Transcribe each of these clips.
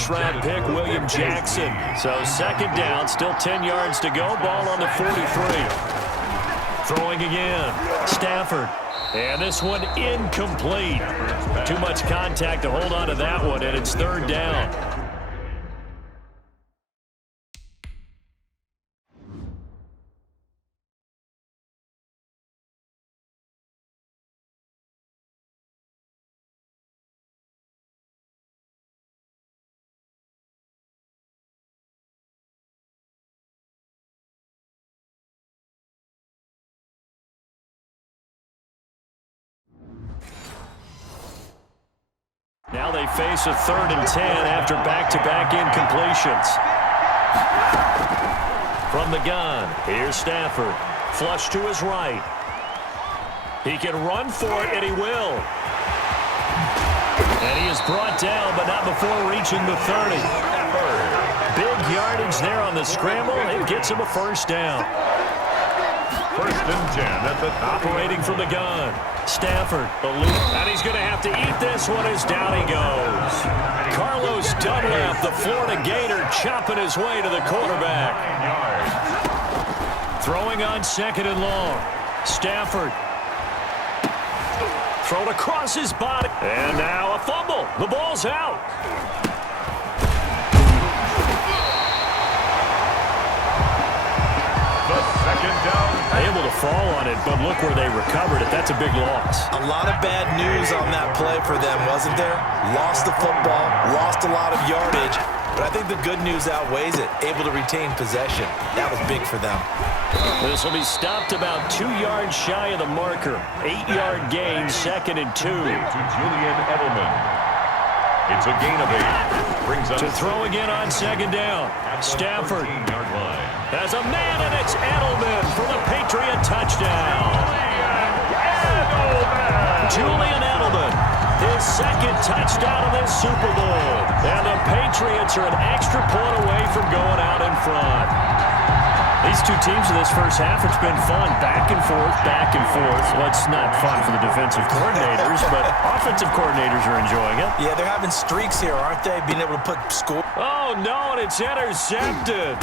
first-round pick, William Jackson. So second down, still 10 yards to go. Ball on the 43. Throwing again. Stafford. And this one incomplete. Too much contact to hold on to that one, and it's third down. Now they face a 3rd and 10 after back-to-back incompletions. From the gun, here's Stafford. Flush to his right. He can run for it, and he will. And he is brought down, but not before reaching the 30. Big yardage there on the scramble. It gets him a first down. 1st and 10 at the top. Operating from the gun. Stafford, the loop, and he's going to have to eat this one as down he goes. Carlos Dunlap, the Florida Gator, chopping his way to the quarterback. Throwing on 2nd and long. Stafford. Thrown across his body. And now a fumble. The ball's out. Able to fall on it, but look where they recovered it. That's a big loss. A lot of bad news on that play for them, wasn't there? Lost the football, lost a lot of yardage, but I think the good news outweighs it. Able to retain possession. That was big for them. This will be stopped about 2 yards shy of the marker. 8-yard gain, 2nd and 2. To Julian Edelman. It's a gain of 8. Brings up to throw again on 2nd down. Stafford has a man, and it's Edelman for the Patriot touchdown. Julian Edelman, his 2nd touchdown of this Super Bowl. And the Patriots are an extra point away from going out in front. These two teams in this first half, it's been fun. Back and forth, back and forth. Well, it's not fun for the defensive coordinators, but offensive coordinators are enjoying it. Yeah, they're having streaks here, aren't they? Being able to put score. Oh, no, and it's intercepted.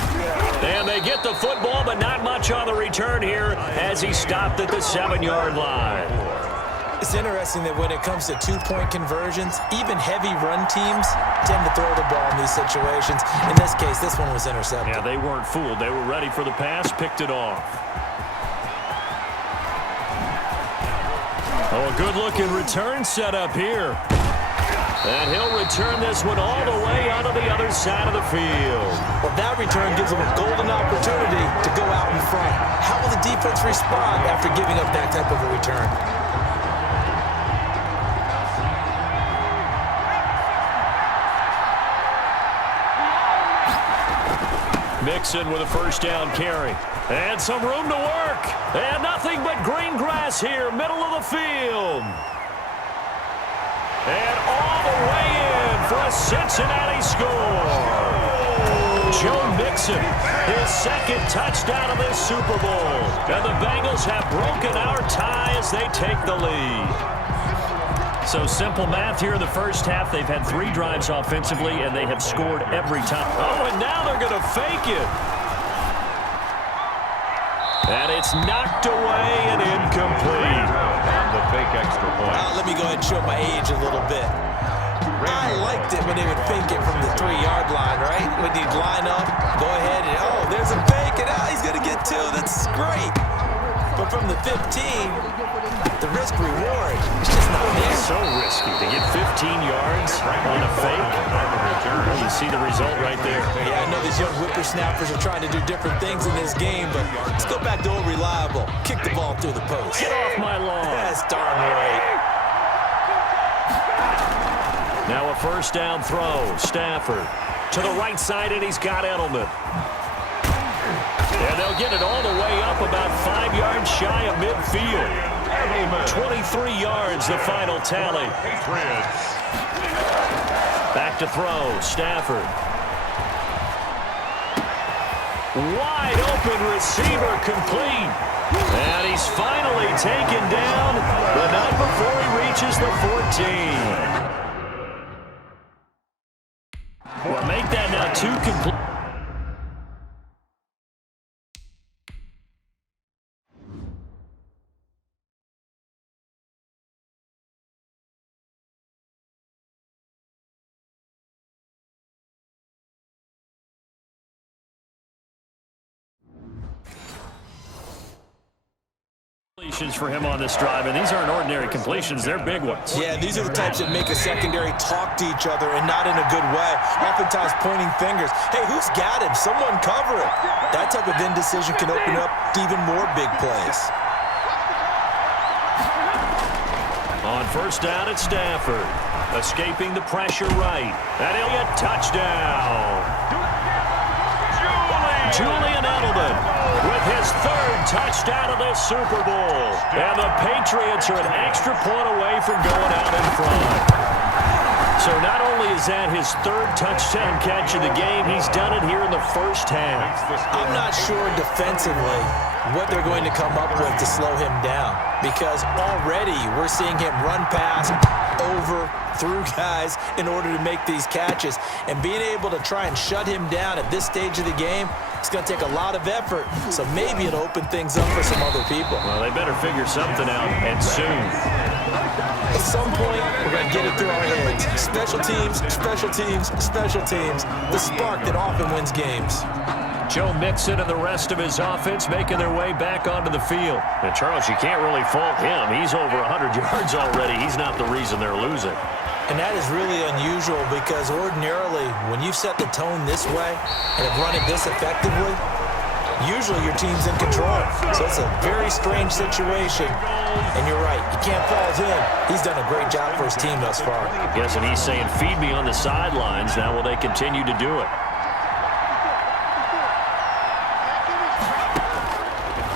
And they get the football, but not much on the return here as he stopped at the 7-yard line. It's interesting that when it comes to two-point conversions, even heavy run teams tend to throw the ball in these situations. In this case, this one was intercepted. Yeah, they weren't fooled. They were ready for the pass, picked it off. Oh, a good-looking return set up here. And he'll return this one all the way onto the other side of the field. Well, that return gives them a golden opportunity to go out in front. How will the defense respond after giving up that type of a return? Mixon with a first down carry. And some room to work. And nothing but green grass here, middle of the field. And all the way in for a Cincinnati score. Joe Mixon, his 2nd touchdown of this Super Bowl. And the Bengals have broken our tie as they take the lead. So simple math here in the first half. They've had 3 drives offensively, and they have scored every time. Oh, and now they're going to fake it. And it's knocked away and incomplete. And the fake extra point. Let me go ahead and show my age a little bit. I liked it when they would fake it from the 3-yard line, right? When you'd line up, go ahead and, oh, there's a fake, and he's going to get 2. That's great. But from the 15, the risk-reward is just not there. It's so risky to get 15 yards on a fake. Well, you see the result right there. Yeah, I know these young whippersnappers are trying to do different things in this game, but let's go back to old reliable. Kick the ball through the post. Get off my lawn. That's darn right. Now a first down throw. Stafford to the right side, and he's got Edelman. And they'll get it all the way up about 5 yards shy of midfield. 23 yards, the final tally. Back to throw. Stafford. Wide open receiver complete. And he's finally taken down, but not before he reaches the 14. Well, make that now 2 complete. Completions for him on this drive, and these aren't ordinary completions. They're big ones. Yeah, these are the types that make a secondary talk to each other, and not in a good way. Oftentimes pointing fingers. Hey, who's got him? Someone cover it. That type of indecision can open up to even more big plays. On first down at Stafford. Escaping the pressure right. And he'll get touchdown. Julian Edelman with his 3rd touchdown of this Super Bowl. And the Patriots are an extra point away from going out in front. So not only is that his 3rd touchdown catch of the game, he's done it here in the first half. I'm not sure defensively what they're going to come up with to slow him down, because already we're seeing him run past, over, through guys in order to make these catches. And being able to try and shut him down at this stage of the game, it's going to take a lot of effort. So maybe it'll open things up for some other people. Well, they better figure something out, and soon. At some point, we're going to get it through our heads. Special teams, special teams, special teams. The spark that often wins games. Joe Mixon and the rest of his offense making their way back onto the field. And Charles, you can't really fault him. He's over 100 yards already. He's not the reason they're losing. And that is really unusual, because ordinarily, when you set the tone this way and have run it this effectively, usually your team's in control. So it's a very strange situation. And you're right, you can't fault him. He's done a great job for his team thus far. Yes, and he's saying, feed me on the sidelines. Now will they continue to do it?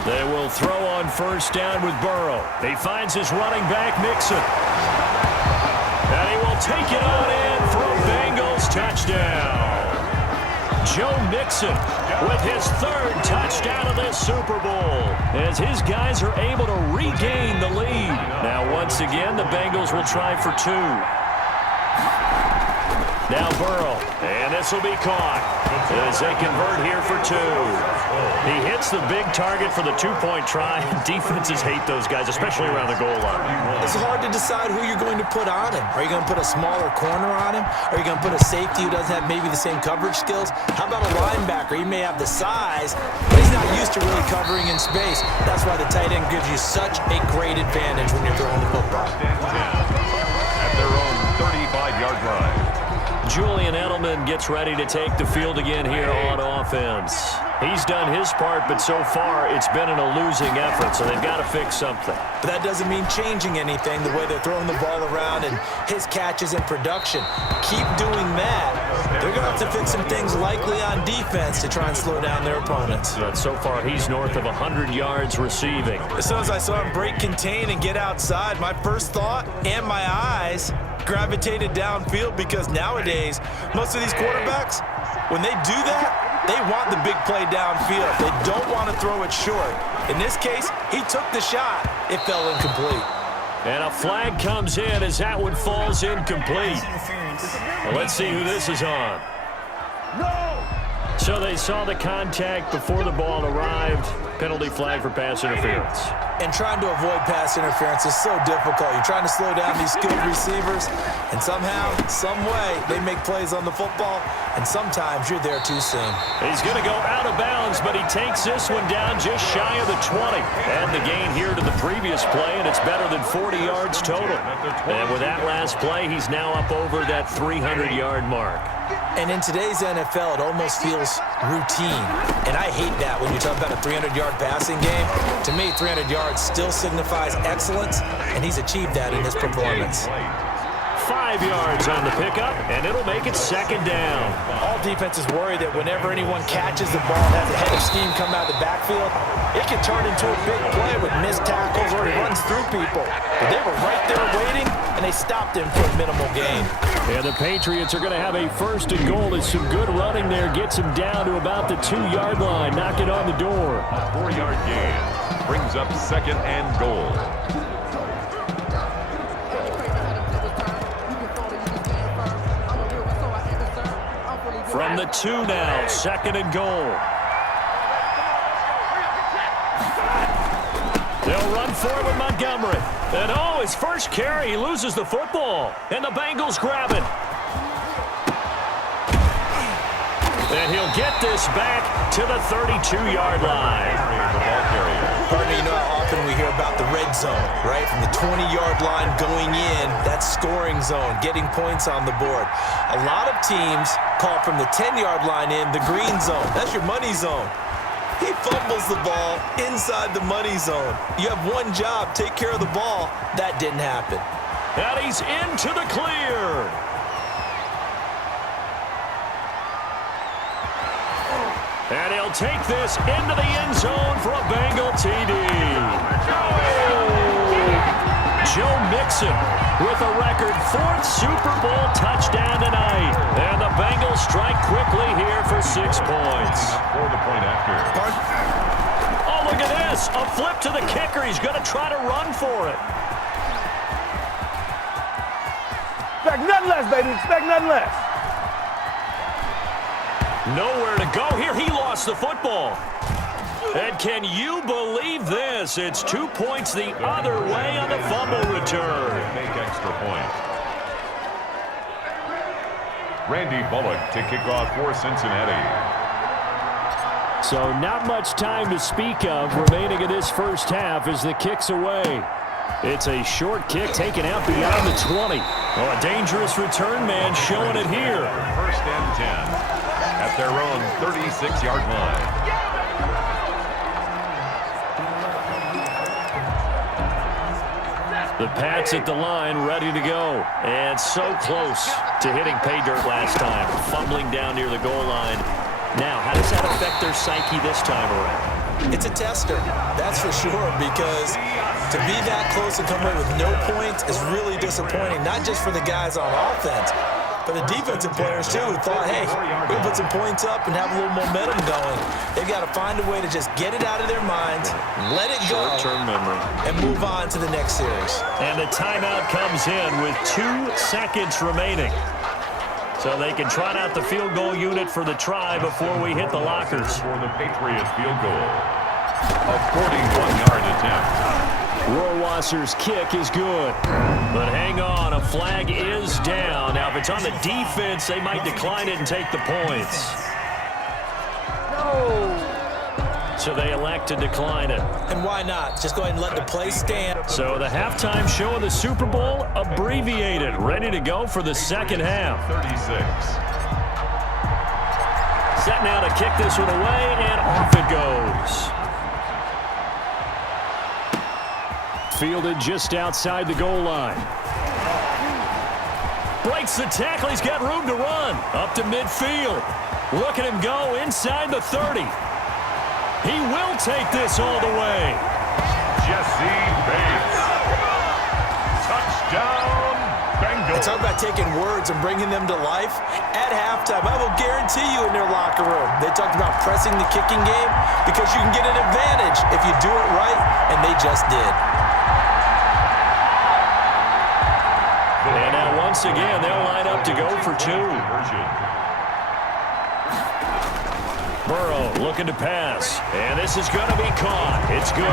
They will throw on first down with Burrow. He finds his running back, Mixon. And he will take it on in for a Bengals touchdown. Joe Mixon with his 3rd touchdown of this Super Bowl, as his guys are able to regain the lead. Now, once again, the Bengals will try for 2. Now Burrow, and this will be caught as they convert here for 2. He hits the big target for the 2-point try. Defenses hate those guys, especially around the goal line. It's hard to decide who you're going to put on him. Are you going to put a smaller corner on him? Are you going to put a safety who doesn't have maybe the same coverage skills? How about a linebacker? He may have the size, but he's not used to really covering in space. That's why the tight end gives you such a great advantage when you're throwing the football. At their own 35-yard line. Julian Edelman gets ready to take the field again here on offense. He's done his part, but so far it's been in a losing effort, so they've got to fix something. But that doesn't mean changing anything, the way they're throwing the ball around and his catches and production. Keep doing that. They're going to have to fix some things likely on defense to try and slow down their opponents. But so far he's north of 100 yards receiving. As soon as I saw him break contain and get outside, my first thought and my eyes gravitated downfield, because nowadays most of these quarterbacks, when they do that, they want the big play downfield. They don't want to throw it short. In this case, he took the shot. It fell incomplete. And a flag comes in as that one falls incomplete. Well, let's see who this is on. So they saw the contact before the ball arrived. Penalty flag for pass interference. And trying to avoid pass interference is so difficult. You're trying to slow down these skilled receivers, and somehow, some way, they make plays on the football, and sometimes you're there too soon. He's going to go out of bounds, but he takes this one down just shy of the 20. And the gain here to the previous play, and it's better than 40 yards total. And with that last play, he's now up over that 300-yard mark. And in today's NFL, it almost feels routine. And I hate that when you talk about a 300-yard passing game. To me, 300 yards still signifies excellence, and he's achieved that in this performance. 5 yards on the pickup, and it'll make it second down. All defenses worry that whenever anyone catches the ball and has a head of steam come out of the backfield, it can turn into a big play with missed tackles or he runs through people. But they were right there waiting, and they stopped him for a minimal gain. Yeah, the Patriots are going to have a first and goal. There's some good running there. Gets him down to about the 2-yard line. Knock it on the door. A 4-yard gain brings up second and goal. From the 2 now, 2nd and goal. They'll run for it with Montgomery. And his first carry, he loses the football. And the Bengals grab it. And he'll get this back to the 32-yard line. Partner, you know how often we hear about the red zone, right? From the 20-yard line going in, that's scoring zone, getting points on the board. A lot of teams call from the 10-yard line in the green zone. That's your money zone. He fumbles the ball inside the money zone. You have one job, take care of the ball. That didn't happen. And he's into the clear. And he'll take this into the end zone for a Bengal TD. Joe Mixon with a record 4th Super Bowl touchdown tonight. And the Bengals strike quickly here for 6 points. For the point after. Oh, look at this. A flip to the kicker. He's going to try to run for it. Expect nothing less, baby. Expect nothing less. Nowhere to go here. He lost the football. And can you believe this? It's 2 points the other way on the fumble return. Make extra point. Randy Bullock to kick off for Cincinnati. So not much time to speak of remaining in this first half as the kick's away. It's a short kick taken out beyond the 20. Oh, a dangerous return man showing it here. 1st and 10 at their own 36-yard line. The Pats at the line, ready to go. And so close to hitting pay dirt last time. Fumbling down near the goal line. Now, how does that affect their psyche this time around? It's a tester, that's for sure, because to be that close and come away with no points is really disappointing, not just for the guys on offense, but the defensive players, too, who thought, hey, we'll put some points up and have a little momentum going. They've got to find a way to just get it out of their minds, let it go, short-term memory, and move on to the next series. And the timeout comes in with 2 seconds remaining. So they can trot out the field goal unit for the try before we hit the lockers. For the Patriots field goal. A 41-yard attempt. Rohrwasser's kick is good. But hang on, a flag is down. Now, if it's on the defense, they might decline it and take the points. So they elect to decline it. And why not? Just go ahead and let the play stand. So the halftime show of the Super Bowl abbreviated, ready to go for the second half. 36. Set now to kick this one away, and off it goes. Fielded just outside the goal line. Breaks the tackle. He's got room to run. Up to midfield. Look at him go inside the 30. He will take this all the way. Jesse Bates. Touchdown, Bengals. Talk about taking words and bringing them to life. At halftime, I will guarantee you in their locker room, they talked about pressing the kicking game because you can get an advantage if you do it right, and they just did. And now once again, they'll line up to go for 2. Burrow looking to pass, and this is going to be caught. It's good.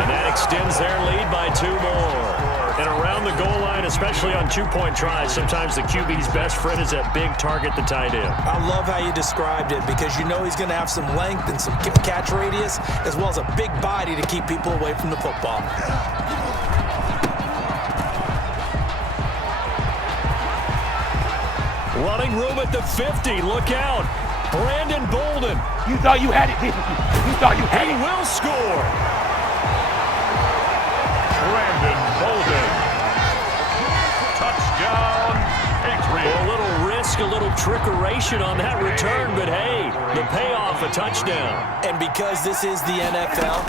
And that extends their lead by 2 more. And around the goal line, especially on 2-point tries, sometimes the QB's best friend is that big target, the tight end. I love how you described it because you know he's going to have some length and some catch radius as well as a big body to keep people away from the football. Running room at the 50. Look out. Brandon Bolden. You thought you had it, didn't you? You thought you had He it. will score. Brandon Bolden. Touchdown, Patriots. A little risk, a little trickeration on that return, but hey, the payoff, a touchdown. And because this is the NFL,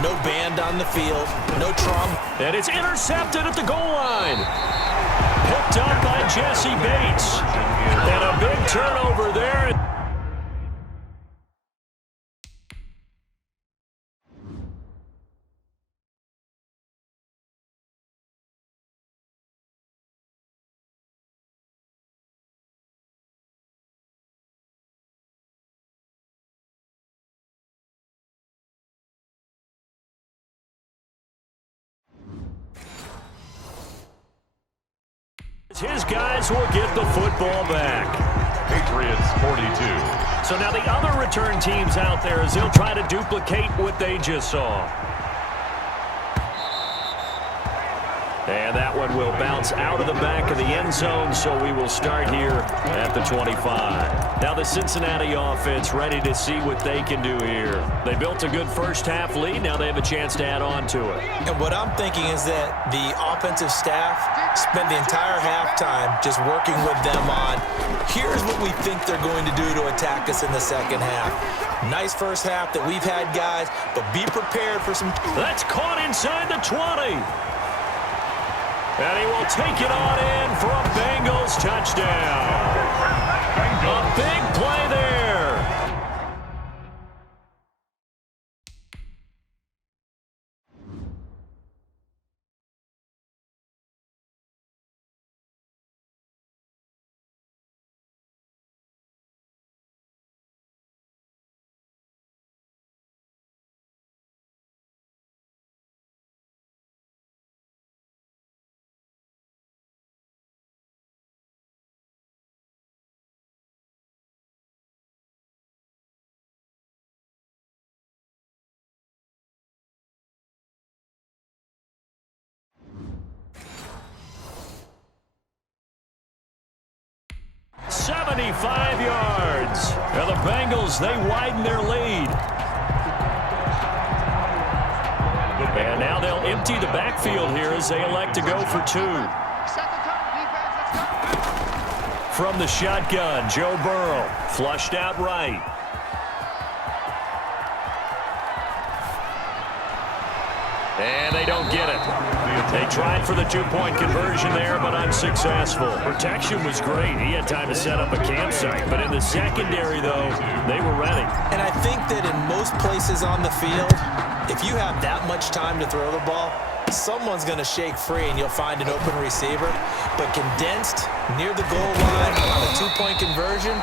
no band on the field, no trump. And it's intercepted at the goal line. Picked up by Jesse Bates. And a big turnover there. His guys will get the football back. Patriots 42. So now the other return teams out there as they'll try to duplicate what they just saw. And that one will bounce out of the back of the end zone, so we will start here at the 25. Now the Cincinnati offense ready to see what they can do here. They built a good first half lead. Now they have a chance to add on to it. And what I'm thinking is that the offensive staff spent the entire halftime just working with them on, here's what we think they're going to do to attack us in the second half. Nice first half that we've had, guys, but be prepared for some... That's caught inside the 20. And he will take it on in for a Bengals touchdown. A big play there. "75 yards. And the Bengals, they widen their lead. And now they'll empty the backfield here as they elect to go for two. From the shotgun, Joe Burrow, flushed out right. And they don't get it. They tried for the two-point conversion there, but unsuccessful. Protection was great. He had time to set up a campsite. But in the secondary, though, they were ready. And I think that in most places on the field, if you have that much time to throw the ball, someone's going to shake free and you'll find an open receiver. But condensed near the goal line on a two-point conversion,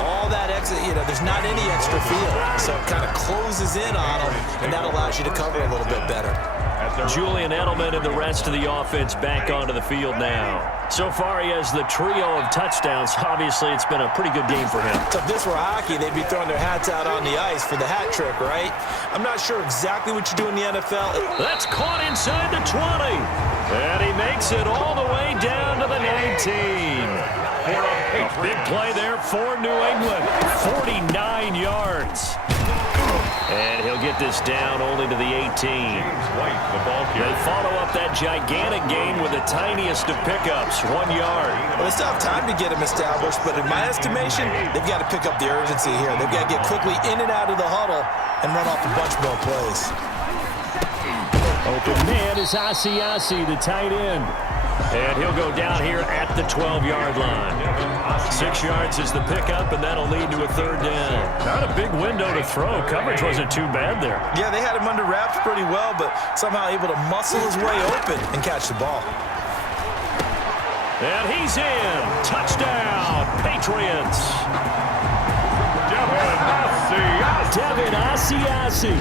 all that extra, there's not any extra field. So it kind of closes in on them, and that allows you to cover a little bit better. Julian Edelman and the rest of the offense back onto the field now. So far, he has the trio of touchdowns. Obviously, it's been a pretty good game for him. So if this were hockey, they'd be throwing their hats out on the ice for the hat trick, right? I'm not sure exactly what you do in the NFL. That's caught inside the 20. And he makes it all the way down to the 19. A big play there for New England. 49 yards. And he'll get this down only to the 18. They follow up that gigantic gain with the tiniest of pickups, 1 yard. Well, they still have time to get him established, but in my estimation, they've got to pick up the urgency here. They've got to get quickly in and out of the huddle and run off a bunch more plays. Open man is Asiasi, the tight end. And he'll go down here at the 12-yard line. 6 yards is the pickup, and that'll lead to a third down. Not a big window to throw. Coverage wasn't too bad there. Yeah, they had him under wraps pretty well, but somehow able to muscle his way open and catch the ball. And he's in. Touchdown, Patriots. Devin Asiasi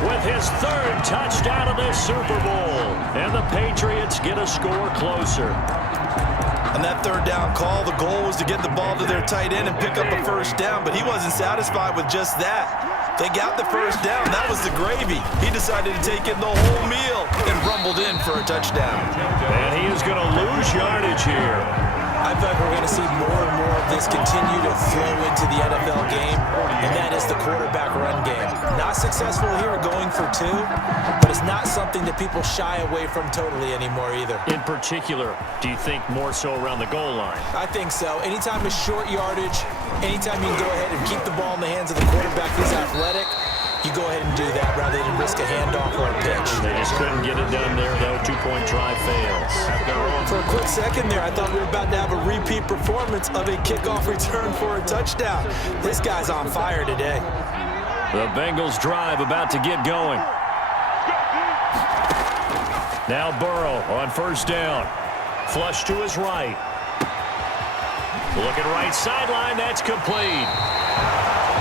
with his third touchdown of this Super Bowl. And the Patriots get a score closer. On that third down call, the goal was to get the ball to their tight end and pick up a first down, but he wasn't satisfied with just that. They got the first down. That was the gravy. He decided to take in the whole meal and rumbled in for a touchdown. And he is going to lose yardage here. I feel like we're going to see more and more of this continue to flow into the NFL game, and that is the quarterback run game. Not successful here going for two, but it's not something that people shy away from totally anymore either. In particular, do you think more so around the goal line? I think so. Anytime it's short yardage, anytime you can go ahead and keep the ball in the hands of the quarterback who's athletic, you go ahead and do that rather than risk a handoff or a pitch. They just couldn't get it done there, though. Two-point try fails. For a quick second there, I thought we were about to have a repeat performance of a kickoff return for a touchdown. This guy's on fire today. The Bengals drive about to get going. Now Burrow on first down. Flush to his right. Looking right sideline, that's complete.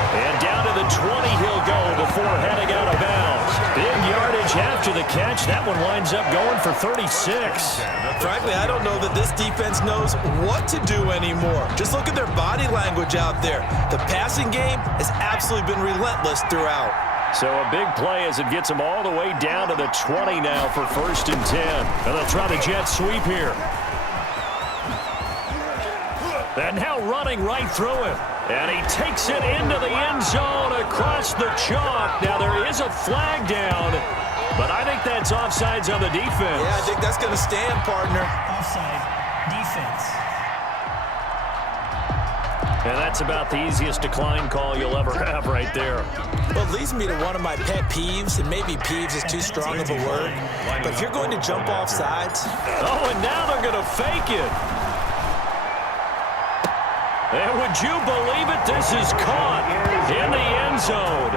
And down to the 20 he'll go before heading out of bounds. Big yardage yardage after the catch. That one winds up going for 36. Frankly, I don't know that this defense knows what to do anymore. Just look at their body language out there. The passing game has absolutely been relentless throughout. So a big play as it gets them all the way down to the 20 now for 1st and 10. And they'll try the jet sweep here. And now running right through him. And he takes it into the end zone across the chalk. Now there is a flag down, but I think that's offsides on the defense. Yeah, I think that's going to stand, partner. Offside defense. And that's about the easiest decline call you'll ever have right there. Well, it leads me to one of my pet peeves, and maybe peeves is too strong of a word, but if you're going to jump off sides. Oh, and now they're going to fake it. And would you believe it? This is caught in the end zone.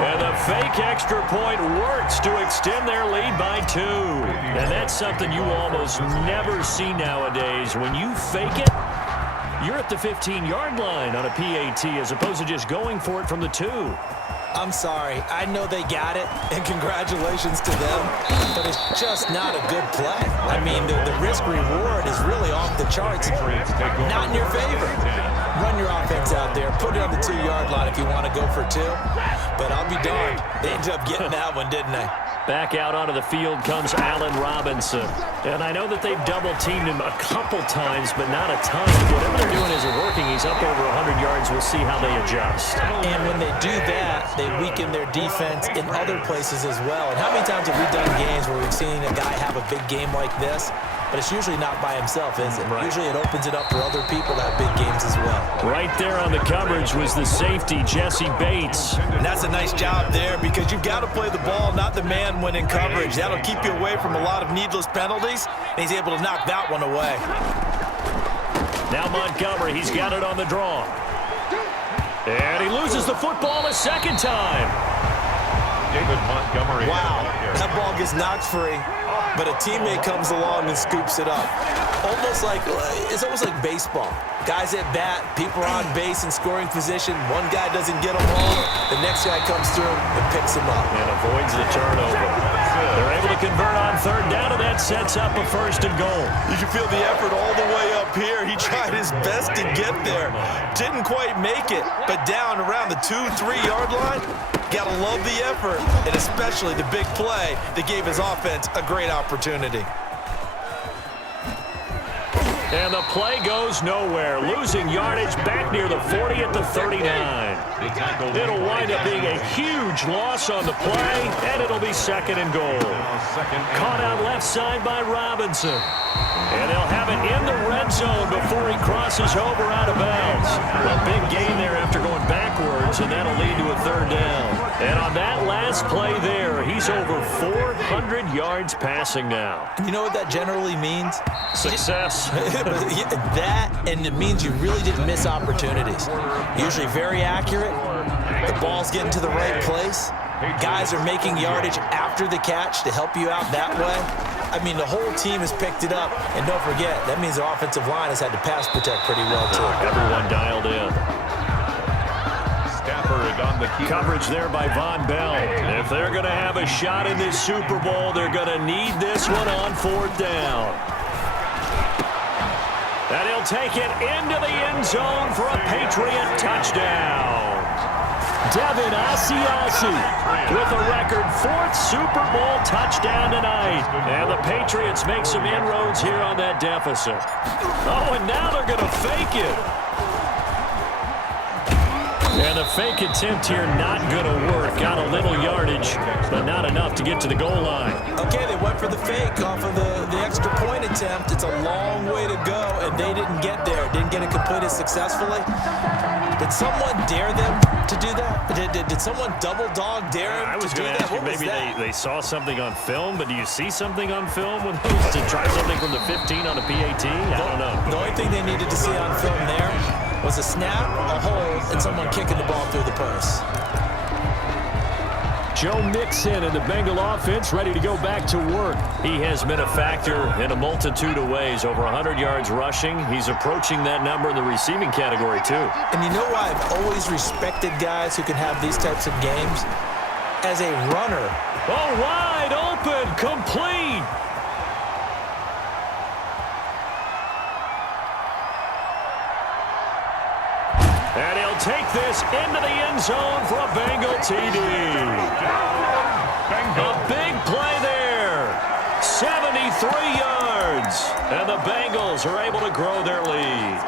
And the fake extra point works to extend their lead by 2. And that's something you almost never see nowadays. When you fake it, you're at the 15-yard line on a PAT as opposed to just going for it from the 2. I'm sorry. I know they got it, and congratulations to them, but it's just not a good play. I mean, the risk-reward is really off the charts. Not in your favor. Run your offense out there. Put it on the 2-yard line if you want to go for 2. But I'll be darned. They ended up getting that one, didn't they? Back out onto the field comes Allen Robinson. And I know that they've double-teamed him a couple times, but not a ton. Whatever they're doing isn't working. He's up over 100 yards. We'll see how they adjust. And when they do that, they weaken their defense in other places as well. And how many times have we done games where we've seen a guy have a big game like this? But it's usually not by himself, is it? Right. Usually it opens it up for other people to have big games as well. Right there on the coverage was the safety, Jesse Bates. And that's a nice job there because you've got to play the ball, not the man when in coverage. That'll keep you away from a lot of needless penalties, and he's able to knock that one away. Now Montgomery, he's got it on the draw. And he loses the football a second time. David Montgomery. Wow, that ball gets knocked free, but a teammate comes along and scoops it up. It's almost like baseball. Guys at bat, people are on base in scoring position. One guy doesn't get him home. The next guy comes through and picks him up. And avoids the turnover. They're able to convert on 3rd down, and that sets up a 1st and goal. You can feel the effort all the way up here. He tried his best to get there. Didn't quite make it, but down around the 2-3-yard line, gotta love the effort, and especially the big play that gave his offense a great opportunity. And the play goes nowhere. Losing yardage back near the 40 at the 39. It'll wind up being a huge loss on the play, and it'll be 2nd and goal. Caught out left side by Robinson. And they'll have it in the red zone before he crosses over out of bounds. A big gain there after going backwards, and that'll lead to a 3rd down. And on that last play there, he's over 400 yards passing now. You know what that generally means? Success. That, and it means you really didn't miss opportunities. Usually very accurate. The ball's getting to the right place. Guys are making yardage after the catch to help you out that way. I mean, the whole team has picked it up. And don't forget, that means the offensive line has had to pass protect pretty well, too. Everyone dialed in. Stafford on the key. Coverage there by Von Bell. If they're going to have a shot in this Super Bowl, they're going to need this one on 4th down. And he'll take it into the end zone for a Patriot touchdown. Devin Asiasi with a record 4th Super Bowl touchdown tonight. And the Patriots make some inroads here on that deficit. Oh, and now they're going to fake it. And the fake attempt here not going to work. Got a little yardage, but not enough to get to the goal line. Okay, they went for the fake off of the extra point attempt. It's a long way to go, and they didn't get there. Didn't get it completed successfully. Did someone dare them to do that? Did someone double dog dare him I was to do going to that? ask you, What was maybe that? they saw something on film, but do you see something on film when they used to try something from the 15 on a PAT? I don't know. The only thing they needed to see on film there was a snap, a hold, and someone kicking the ball through the post. Joe Mixon and the Bengal offense ready to go back to work. He has been a factor in a multitude of ways. Over 100 yards rushing. He's approaching that number in the receiving category, too. And you know why I've always respected guys who can have these types of games? as a runner. Oh, wide open, complete. And he'll take this into the end zone for a Bengal TD. A big play there. 73 yards. And the Bengals are able to grow their lead.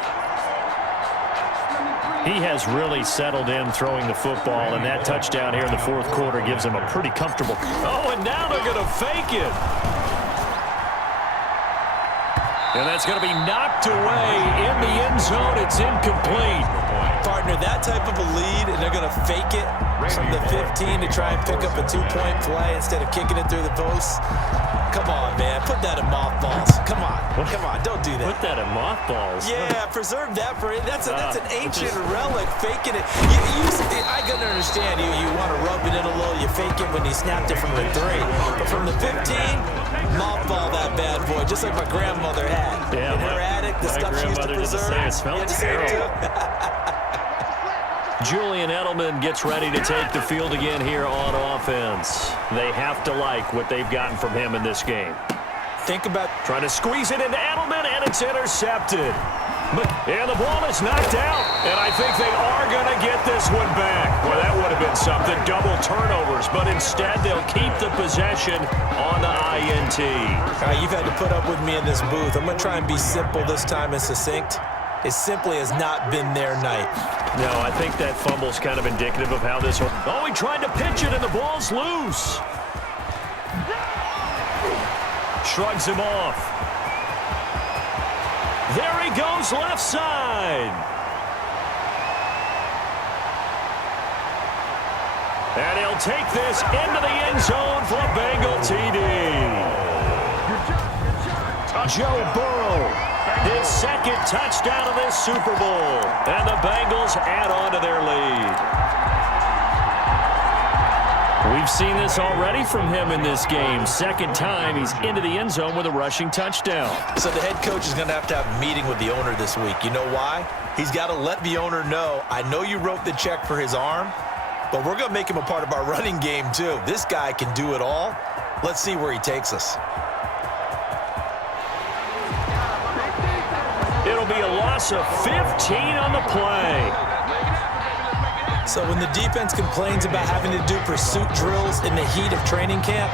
He has really settled in throwing the football, and that touchdown here in the fourth quarter gives him a pretty comfortable. Oh, and now they're going to fake it. And that's going to be knocked away in the end zone. It's incomplete. Partner, that type of a lead, and they're going to fake it from the 15 to try and pick up a two-point play instead of kicking it through the post. Come on, man. Put that in mothballs. Come on. Come on. Don't do that. Put that in mothballs. Yeah, preserve that for it. That's an ancient relic, faking it. I can understand you want to rub it in a little. You fake it when he snapped it from the 3. But from the 15, mothball that bad boy, just like my grandmother had. Yeah, in her attic, the stuff she used to preserve. It smelled terrible. Julian Edelman gets ready to take the field again here on offense. They have to like what they've gotten from him in this game. Think about trying to squeeze it into Edelman, and it's intercepted. And the ball is knocked out, and I think they are going to get this one back. Well, that would have been something, double turnovers, but instead they'll keep the possession on the INT. You've had to put up with me in this booth. I'm going to try and be simple this time and succinct. It simply has not been their night. No, I think that fumble's kind of indicative of how this... Oh, he tried to pitch it, and the ball's loose. Shrugs him off. There he goes, left side. And he'll take this into the end zone for a Bengal TD. Joe Burrow. His second touchdown of this Super Bowl. And the Bengals add on to their lead. We've seen this already from him in this game. Second time he's into the end zone with a rushing touchdown. So the head coach is going to have a meeting with the owner this week. You know why? He's got to let the owner know, I know you wrote the check for his arm, but we're going to make him a part of our running game too. This guy can do it all. Let's see where he takes us. It'll be a loss of 15 on the play. So when the defense complains about having to do pursuit drills in the heat of training camp,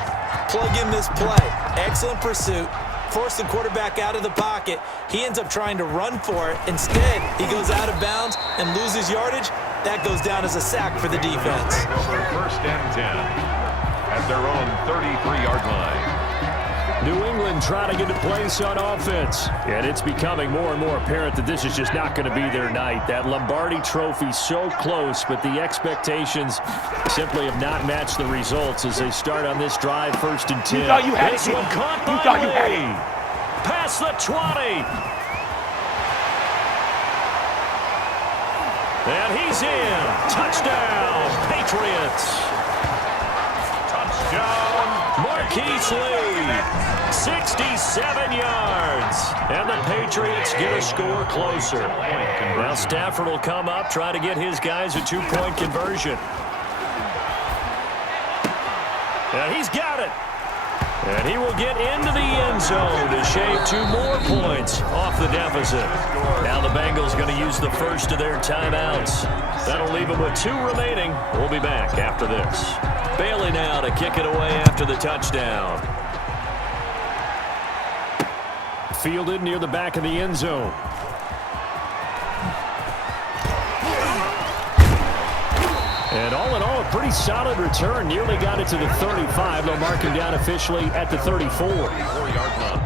plug in this play. Excellent pursuit. Force the quarterback out of the pocket. He ends up trying to run for it. Instead, he goes out of bounds and loses yardage. That goes down as a sack for the defense. First and 10 at their own 33-yard line. New England trying to get a place on offense. And it's becoming more and more apparent that this is just not going to be their night. That Lombardi trophy so close, but the expectations simply have not matched the results as they start on this drive, 1st and 10. You thought you had this it. one caught by You thought you had Lee. it. Past the 20. And he's in. Touchdown, Patriots. Touchdown, Marquise Lee. 67 yards. And the Patriots get a score closer. Now Stafford will come up, try to get his guys a 2-point conversion. And he's got it. And he will get into the end zone to shave 2 more points off the deficit. Now the Bengals going to use the first of their timeouts. That'll leave them with 2 remaining. We'll be back after this. Bailey now to kick it away after the touchdown. Fielded near the back of the end zone. And all in all, a pretty solid return. Nearly got it to the 35. They'll mark him down officially at the 34. 4-yard line.